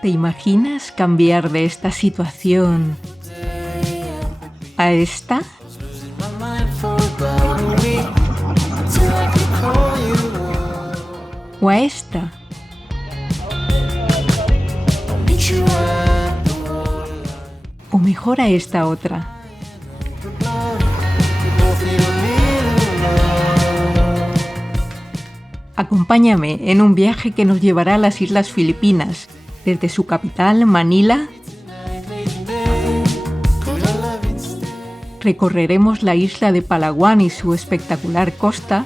¿Te imaginas cambiar de esta situación a esta? ¿O a esta? ¿O mejor a esta otra? Acompáñame en un viaje que nos llevará a las Islas Filipinas, desde su capital, Manila. Recorreremos la isla de Palawan y su espectacular costa.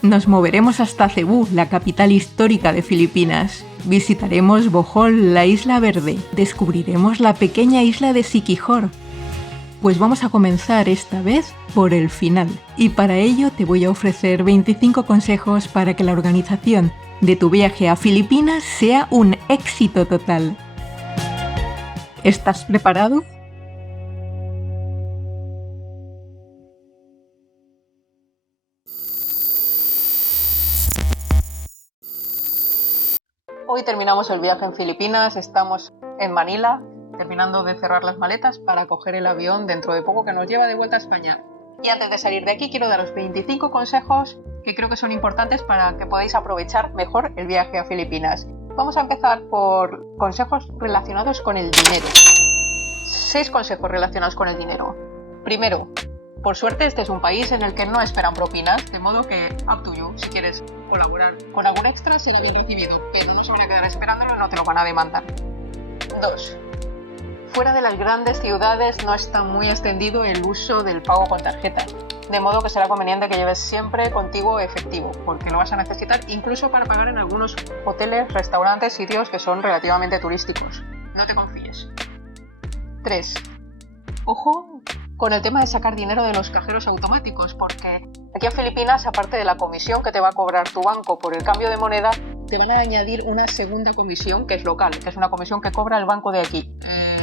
Nos moveremos hasta Cebú, la capital histórica de Filipinas. Visitaremos Bohol, la isla verde. Descubriremos la pequeña isla de Siquijor. Pues vamos a comenzar esta vez por el final. Y para ello te voy a ofrecer 25 consejos para que la organización de tu viaje a Filipinas sea un éxito total. ¿Estás preparado? Hoy terminamos el viaje en Filipinas, estamos en Manila, terminando de cerrar las maletas para coger el avión dentro de poco que nos lleva de vuelta a España. Y antes de salir de aquí quiero daros 25 consejos que creo que son importantes para que podáis aprovechar mejor el viaje a Filipinas. Vamos a empezar por consejos relacionados con el dinero. 6 consejos relacionados con el dinero. Primero, por suerte este es un país en el que no esperan propinas, de modo que up to you, si quieres colaborar con algún extra será bien recibido, pero no se van a quedar esperándolo y no te lo van a demandar. 2. Fuera de las grandes ciudades no está muy extendido el uso del pago con tarjeta, de modo que será conveniente que lleves siempre contigo efectivo, porque lo vas a necesitar incluso para pagar en algunos hoteles, restaurantes, sitios que son relativamente turísticos. No te confíes. 3. Ojo con el tema de sacar dinero de los cajeros automáticos, porque aquí en Filipinas, aparte de la comisión que te va a cobrar tu banco por el cambio de moneda, te van a añadir una segunda comisión que es local, que es una comisión que cobra el banco de aquí.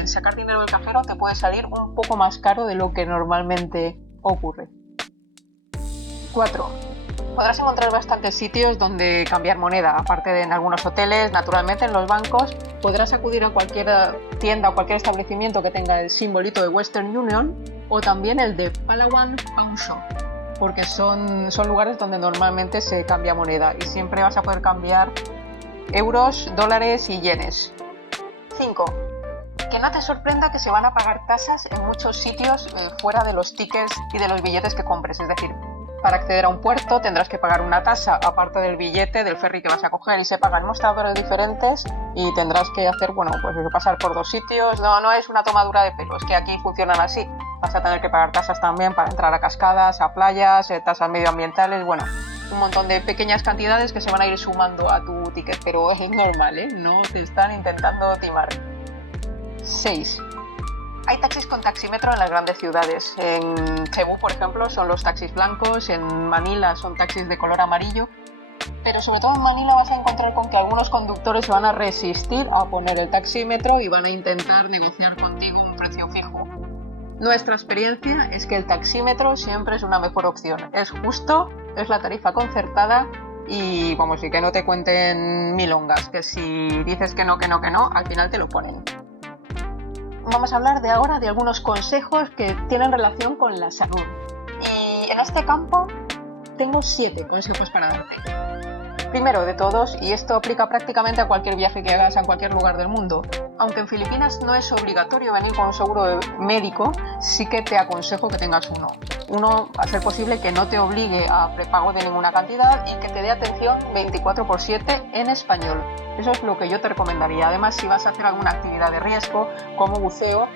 Sacar dinero del cajero te puede salir un poco más caro de lo que normalmente ocurre. 4. Podrás encontrar bastantes sitios donde cambiar moneda, aparte de en algunos hoteles, naturalmente en los bancos. Podrás acudir a cualquier tienda o cualquier establecimiento que tenga el simbolito de Western Union o también el de Palawan Pawn Shop, porque son lugares donde normalmente se cambia moneda y siempre vas a poder cambiar euros, dólares y yenes. 5. Que no te sorprenda que se van a pagar tasas en muchos sitios fuera de los tickets y de los billetes que compres, es decir, para acceder a un puerto tendrás que pagar una tasa aparte del billete del ferry que vas a coger y se pagan mostradores diferentes y tendrás que hacer, pues pasar por 2 sitios. No es una tomadura de pelo, es que aquí funcionan así. Vas a tener que pagar tasas también para entrar a cascadas, a playas, tasas medioambientales, un montón de pequeñas cantidades que se van a ir sumando a tu ticket, pero es normal, no te están intentando timar. 6. Hay taxis con taxímetro en las grandes ciudades. En Cebú, por ejemplo, son los taxis blancos, en Manila son taxis de color amarillo, pero sobre todo en Manila vas a encontrar con que algunos conductores se van a resistir a poner el taxímetro y van a intentar negociar contigo un precio fijo. Nuestra experiencia es que el taxímetro siempre es una mejor opción. Es justo, es la tarifa concertada y que no te cuenten milongas, que si dices que no, al final te lo ponen. Vamos a hablar ahora de algunos consejos que tienen relación con la salud. Y en este campo tengo 7 consejos para darte. Primero de todos, y esto aplica prácticamente a cualquier viaje que hagas a cualquier lugar del mundo, aunque en Filipinas no es obligatorio venir con un seguro médico, sí que te aconsejo que tengas uno. Uno, a ser posible, que no te obligue a prepago de ninguna cantidad y que te dé atención 24/7 en español. Eso es lo que yo te recomendaría. Además, si vas a hacer alguna actividad de riesgo, como buceo,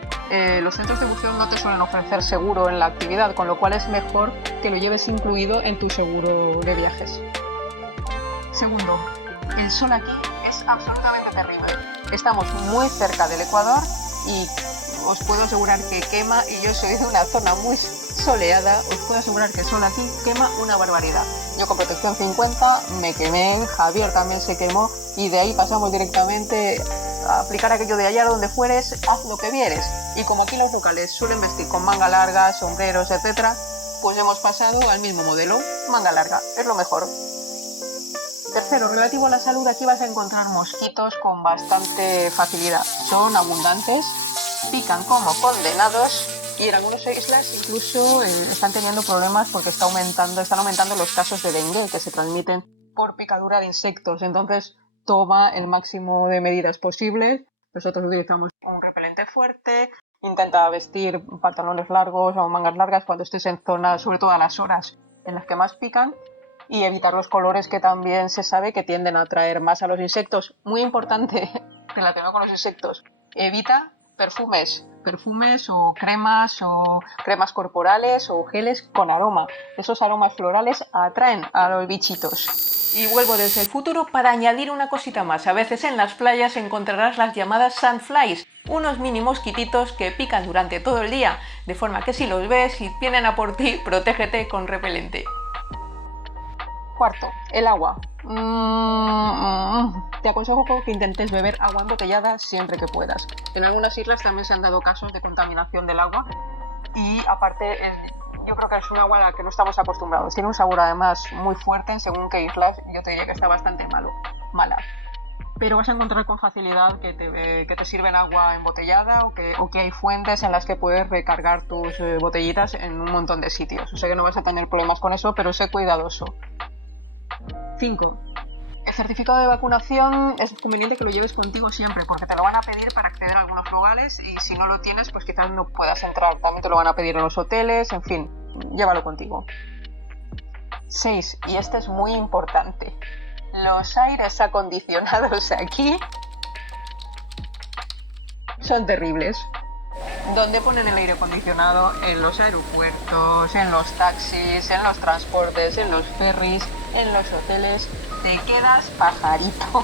los centros de buceo no te suelen ofrecer seguro en la actividad, con lo cual es mejor que lo lleves incluido en tu seguro de viajes. Segundo, el sol aquí es absolutamente terrible. Estamos muy cerca del Ecuador y os puedo asegurar que quema y yo soy de una zona muy soleada, os puedo asegurar que el sol aquí quema una barbaridad. Yo con protección 50 me quemé, Javier también se quemó y de ahí pasamos directamente a aplicar aquello de allá donde fueres, haz lo que vieres. Y como aquí los locales suelen vestir con manga larga, sombreros, etcétera, pues hemos pasado al mismo modelo, manga larga, es lo mejor. Tercero, relativo a la salud, aquí vas a encontrar mosquitos con bastante facilidad. Son abundantes, pican como condenados y en algunas islas incluso están teniendo problemas porque están aumentando los casos de dengue que se transmiten por picadura de insectos. Entonces toma el máximo de medidas posibles. Nosotros utilizamos un repelente fuerte, intenta vestir pantalones largos o mangas largas cuando estés en zonas, sobre todo a las horas en las que más pican, y evitar los colores que también se sabe que tienden a atraer más a los insectos. Muy importante, relacionado con los insectos, evita perfumes o cremas corporales o geles con aroma. Esos aromas florales atraen a los bichitos. Y vuelvo desde el futuro para añadir una cosita más. A veces en las playas encontrarás las llamadas sandflies, unos mini mosquititos que pican durante todo el día, de forma que si los ves y vienen a por ti, protégete con repelente. Cuarto, el agua. Te aconsejo que intentes beber agua embotellada siempre que puedas. En algunas islas también se han dado casos de contaminación del agua y aparte yo creo que es un agua a la que no estamos acostumbrados. Tiene un sabor además muy fuerte en según qué islas, yo te diría que está bastante mala. Pero vas a encontrar con facilidad que te sirven agua embotellada o que hay fuentes en las que puedes recargar tus botellitas en un montón de sitios. O sea que no vas a tener problemas con eso, pero sé cuidadoso. 5. El certificado de vacunación es conveniente que lo lleves contigo siempre porque te lo van a pedir para acceder a algunos lugares y si no lo tienes pues quizás no puedas entrar. También te lo van a pedir en los hoteles, en fin, llévalo contigo. 6. Y este es muy importante. Los aires acondicionados aquí son terribles. ¿Dónde ponen el aire acondicionado? En los aeropuertos, en los taxis, en los transportes, en los ferries, en los hoteles. Te quedas pajarito.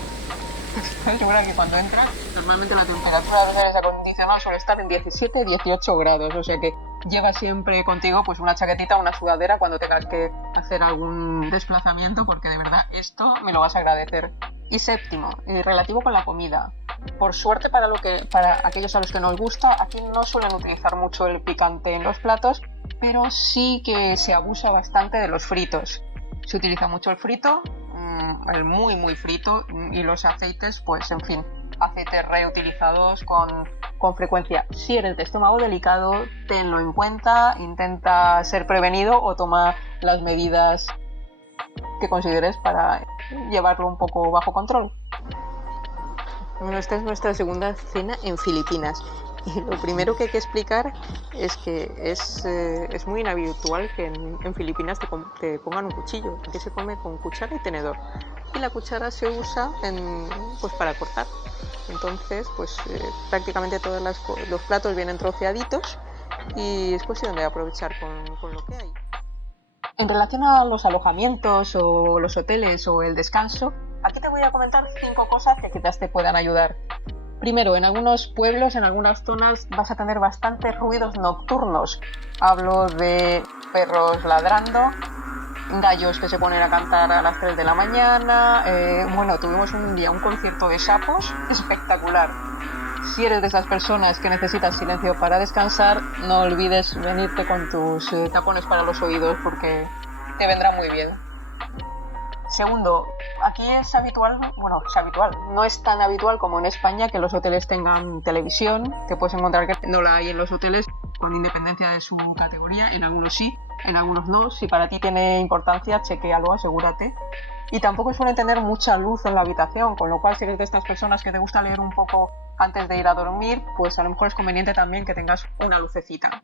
Estoy segura que cuando entras, normalmente la temperatura de los aires acondicionados suele estar en 17-18 grados. O sea que lleva siempre contigo pues una chaquetita o una sudadera cuando tengas que hacer algún desplazamiento porque de verdad esto me lo vas a agradecer. Y séptimo, relativo con la comida. Por suerte para aquellos a los que nos gusta, aquí no suelen utilizar mucho el picante en los platos, pero sí que se abusa bastante de los fritos. Se utiliza mucho el frito, el muy muy frito, y los aceites, pues en fin, aceites reutilizados con frecuencia. Si eres de estómago delicado, tenlo en cuenta, intenta ser prevenido o toma las medidas que consideres para llevarlo un poco bajo control. Bueno, esta es nuestra segunda cena en Filipinas y lo primero que hay que explicar es que es muy inhabitual que en Filipinas te pongan un cuchillo. Aquí se come con cuchara y tenedor y la cuchara se usa pues para cortar. Entonces pues prácticamente todos los platos vienen troceaditos y es cuestión de aprovechar con lo que hay. En relación a los alojamientos o los hoteles o el descanso, aquí te voy a comentar 5 cosas que quizás te puedan ayudar. Primero, en algunos pueblos, en algunas zonas, vas a tener bastantes ruidos nocturnos. Hablo de perros ladrando, gallos que se ponen a cantar a las 3 de la mañana. Tuvimos un día un concierto de sapos espectacular. Si eres de esas personas que necesitas silencio para descansar, no olvides venirte con tus tapones para los oídos porque te vendrá muy bien. Segundo, aquí es habitual, no es tan habitual como en España que los hoteles tengan televisión, que puedes encontrar que no la hay en los hoteles con independencia de su categoría, en algunos sí, en algunos no. Si para ti tiene importancia, chequéalo, asegúrate. Y tampoco suelen tener mucha luz en la habitación, con lo cual si eres de estas personas que te gusta leer un poco antes de ir a dormir, pues a lo mejor es conveniente también que tengas una lucecita.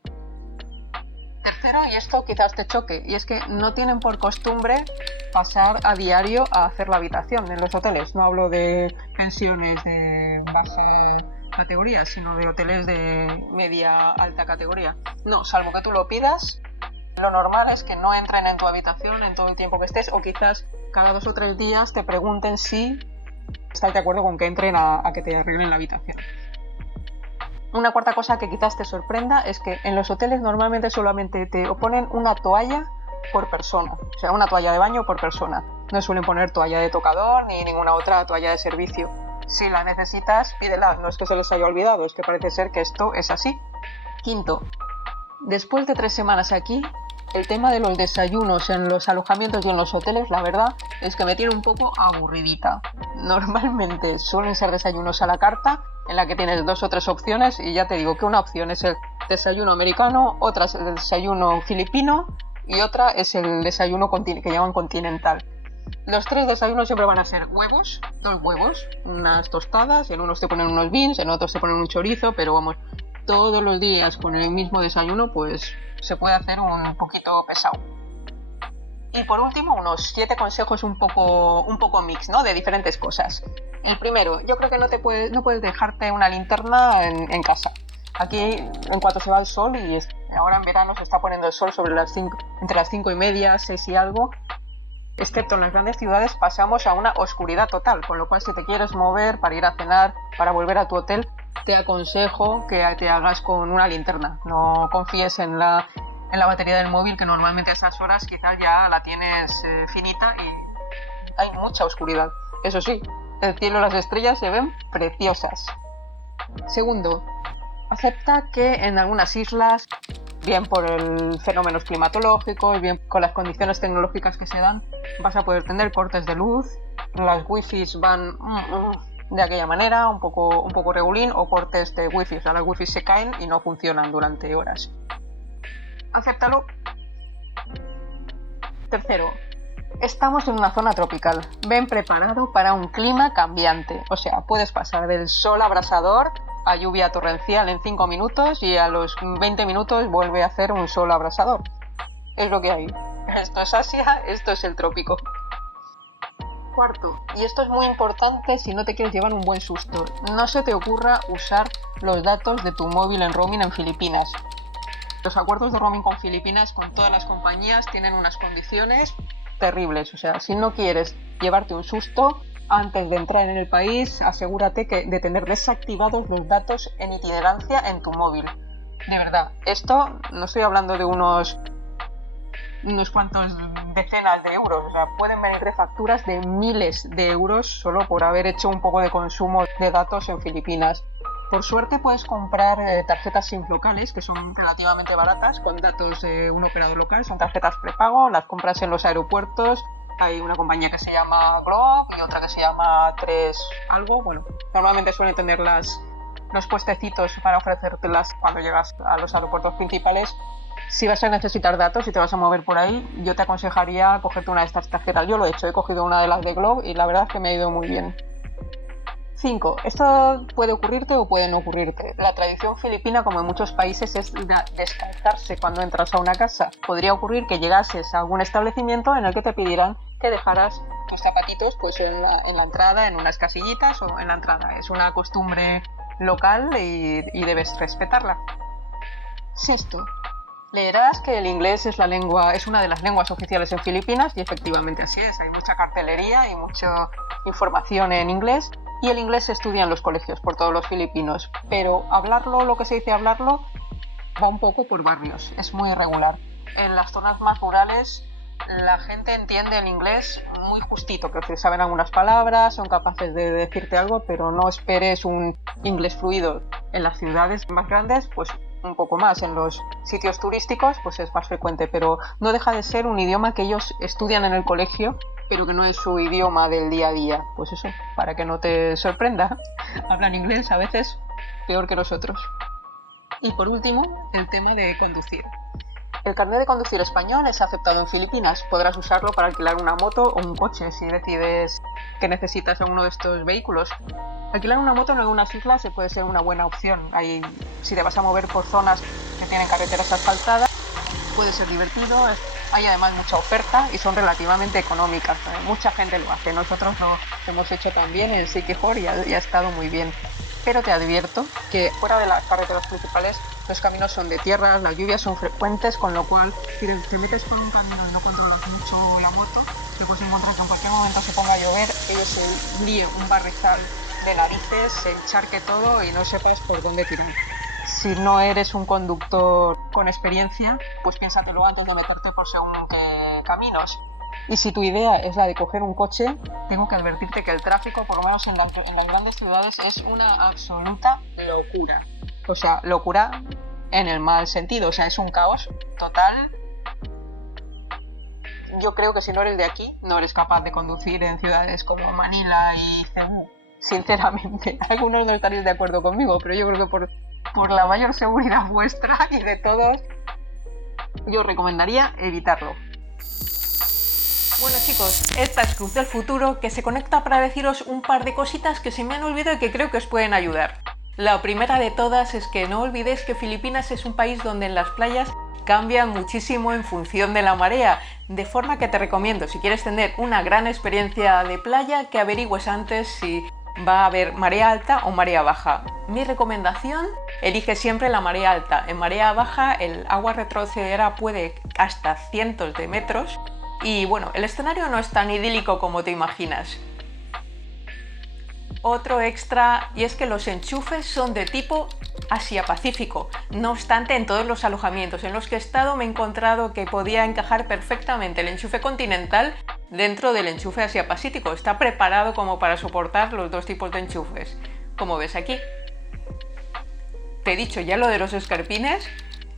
Tercero, y esto quizás te choque, y es que no tienen por costumbre pasar a diario a hacer la habitación en los hoteles. No hablo de pensiones de baja categoría, sino de hoteles de media alta categoría. No, salvo que tú lo pidas, lo normal es que no entren en tu habitación en todo el tiempo que estés, o quizás cada 2 o 3 días te pregunten si estás de acuerdo con que entren a que te arreglen la habitación. Una cuarta cosa que quizás te sorprenda es que en los hoteles normalmente solamente te ponen una toalla por persona, o sea, una toalla de baño por persona. No suelen poner toalla de tocador ni ninguna otra toalla de servicio. Si la necesitas, pídela, no es que se les haya olvidado, es que parece ser que esto es así. Quinto, después de 3 semanas aquí, el tema de los desayunos en los alojamientos y en los hoteles, la verdad es que me tiene un poco aburridita. Normalmente suelen ser desayunos a la carta, en la que tienes 2 o 3 opciones, y ya te digo que una opción es el desayuno americano, otra es el desayuno filipino y otra es el desayuno que llaman continental. Los 3 desayunos siempre van a ser huevos, 2 huevos, unas tostadas, en unos te ponen unos beans, en otros te ponen un chorizo, pero vamos, todos los días con el mismo desayuno pues se puede hacer un poquito pesado. Y por último, unos 7 consejos un poco mix, ¿no? De diferentes cosas. El primero, yo creo que no puedes dejarte una linterna en casa. Aquí, en cuanto se va el sol, y ahora en verano se está poniendo el sol entre las 5:30, 6 y algo, excepto en las grandes ciudades, pasamos a una oscuridad total, con lo cual si te quieres mover para ir a cenar, para volver a tu hotel, te aconsejo que te hagas con una linterna. No confíes en la batería del móvil, que normalmente a esas horas quizás ya la tienes finita y hay mucha oscuridad. Eso sí, el cielo y las estrellas se ven preciosas. Segundo, acepta que en algunas islas, bien por el fenómenos climatológicos, bien con las condiciones tecnológicas que se dan, vas a poder tener cortes de luz, las wifis van de aquella manera, un poco regulín, o cortes de wifi, o sea, las wifis se caen y no funcionan durante horas. Acéptalo. Tercero, estamos en una zona tropical. Ven preparado para un clima cambiante. O sea, puedes pasar del sol abrasador a lluvia torrencial en 5 minutos y a los 20 minutos vuelve a hacer un sol abrasador. Es lo que hay. Esto es Asia, esto es el trópico. Cuarto, y esto es muy importante si no te quieres llevar un buen susto, no se te ocurra usar los datos de tu móvil en roaming en Filipinas. Los acuerdos de roaming con Filipinas, con todas las compañías, tienen unas condiciones terribles. O sea, si no quieres llevarte un susto, antes de entrar en el país, asegúrate de tener desactivados los datos en itinerancia en tu móvil. De verdad, esto no estoy hablando de unos cuantos decenas de euros. O sea, pueden venir de facturas de miles de euros solo por haber hecho un poco de consumo de datos en Filipinas. Por suerte puedes comprar tarjetas SIM locales, que son relativamente baratas, con datos de un operador local. Son tarjetas prepago, las compras en los aeropuertos. Hay una compañía que se llama Globe y otra que se llama 3 algo. Bueno, normalmente suelen tener los puestecitos para ofrecértelas cuando llegas a los aeropuertos principales. Si vas a necesitar datos y te vas a mover por ahí, yo te aconsejaría cogerte una de estas tarjetas. Yo lo he hecho, he cogido una de las de Globe y la verdad es que me ha ido muy bien. 5. Esto puede ocurrirte o puede no ocurrirte. La tradición filipina, como en muchos países, es descalzarse cuando entras a una casa. Podría ocurrir que llegases a algún establecimiento en el que te pidieran que dejaras tus zapatitos pues en la entrada, en unas casillitas o en la entrada. Es una costumbre local y debes respetarla. 6. Leerás que el inglés es una de las lenguas oficiales en Filipinas, y efectivamente así es. Hay mucha cartelería y mucha información en inglés, y el inglés se estudia en los colegios por todos los filipinos, pero lo que se dice hablarlo, va un poco por barrios, es muy irregular. En las zonas más rurales la gente entiende el inglés muy justito, que saben algunas palabras, son capaces de decirte algo, pero no esperes un inglés fluido. En las ciudades más grandes, pues un poco más. En los sitios turísticos, pues es más frecuente, pero no deja de ser un idioma que ellos estudian en el colegio, pero que no es su idioma del día a día. Pues eso, para que no te sorprenda, hablan inglés a veces peor que nosotros. Y por último, el tema de conducir. El carnet de conducir español es aceptado en Filipinas. Podrás usarlo para alquilar una moto o un coche si decides que necesitas uno de estos vehículos. Alquilar una moto en algunas islas puede ser una buena opción. Si te vas a mover por zonas que tienen carreteras asfaltadas, puede ser divertido. Hay además mucha oferta y son relativamente económicas. Mucha gente lo hace. Nosotros lo hemos hecho también en Siquijor y ha estado muy bien. Pero te advierto que fuera de las carreteras principales los caminos son de tierra, las lluvias son frecuentes, con lo cual si te metes por un camino y no controlas mucho la moto, te puedes encontrar que en cualquier momento se ponga a llover, que se líe un barrizal de narices, se encharque todo y no sepas por dónde tirar. Si no eres un conductor con experiencia, pues piénsatelo antes de meterte por según qué caminos. Y si tu idea es la de coger un coche, tengo que advertirte que el tráfico, por lo menos en las grandes ciudades, es una absoluta locura. O sea, locura en el mal sentido, o sea, es un caos total. Yo creo que si no eres de aquí, no eres capaz de conducir en ciudades como Manila y Cebú. Sinceramente, algunos no estaréis de acuerdo conmigo, pero yo creo que por la mayor seguridad vuestra y de todos, yo os recomendaría evitarlo. Bueno chicos, esta es Cruz del Futuro, que se conecta para deciros un par de cositas que se me han olvidado y que creo que os pueden ayudar. La primera de todas es que no olvidéis que Filipinas es un país donde en las playas cambian muchísimo en función de la marea, de forma que te recomiendo, si quieres tener una gran experiencia de playa, que averigües antes si va a haber marea alta o marea baja. Mi recomendación, elige siempre la marea alta. En marea baja el agua retrocederá puede hasta cientos de metros y bueno, el escenario no es tan idílico como te imaginas. Otro extra, y es que los enchufes son de tipo Asia-Pacífico. No obstante, en todos los alojamientos en los que he estado me he encontrado que podía encajar perfectamente el enchufe continental dentro del enchufe Asia-Pacífico. Está preparado como para soportar los dos tipos de enchufes, como ves aquí. Te he dicho ya lo de los escarpines.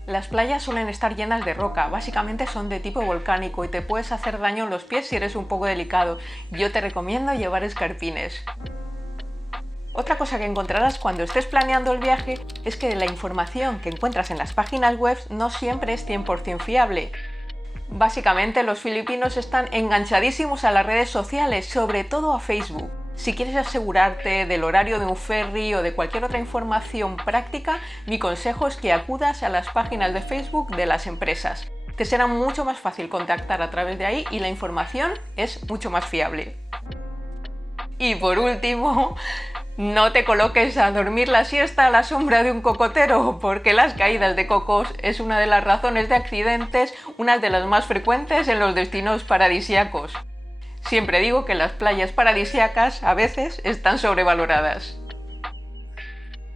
Las playas suelen estar llenas de roca, básicamente son de tipo volcánico y te puedes hacer daño en los pies si eres un poco delicado. Yo te recomiendo llevar escarpines. Otra cosa que encontrarás cuando estés planeando el viaje es que la información que encuentras en las páginas web no siempre es 100% fiable. Básicamente los filipinos están enganchadísimos a las redes sociales, sobre todo a Facebook. Si quieres asegurarte del horario de un ferry o de cualquier otra información práctica, mi consejo es que acudas a las páginas de Facebook de las empresas. Te será mucho más fácil contactar a través de ahí y la información es mucho más fiable. Y por último, no te coloques a dormir la siesta a la sombra de un cocotero, porque las caídas de cocos es una de las razones de accidentes, una de las más frecuentes en los destinos paradisíacos. Siempre digo que las playas paradisíacas a veces están sobrevaloradas.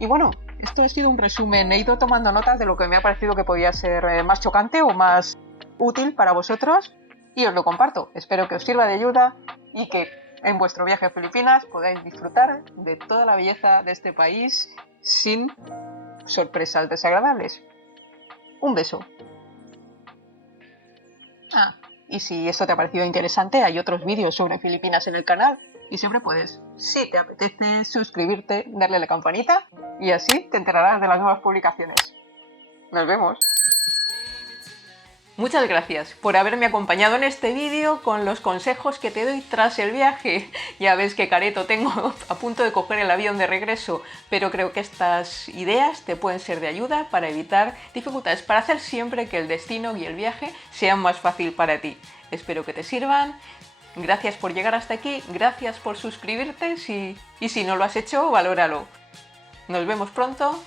Y bueno, esto ha sido un resumen. He ido tomando notas de lo que me ha parecido que podía ser más chocante o más útil para vosotros y os lo comparto. Espero que os sirva de ayuda y que en vuestro viaje a Filipinas podáis disfrutar de toda la belleza de este país sin sorpresas desagradables. Un beso. Y si esto te ha parecido interesante, hay otros vídeos sobre Filipinas en el canal y siempre puedes, si te apetece, suscribirte, darle a la campanita y así te enterarás de las nuevas publicaciones. Nos vemos. Muchas gracias por haberme acompañado en este vídeo con los consejos que te doy tras el viaje. Ya ves que careto tengo a punto de coger el avión de regreso, pero creo que estas ideas te pueden ser de ayuda para evitar dificultades, para hacer siempre que el destino y el viaje sean más fácil para ti. Espero que te sirvan. Gracias por llegar hasta aquí, gracias por suscribirte y si no lo has hecho, valóralo. Nos vemos pronto.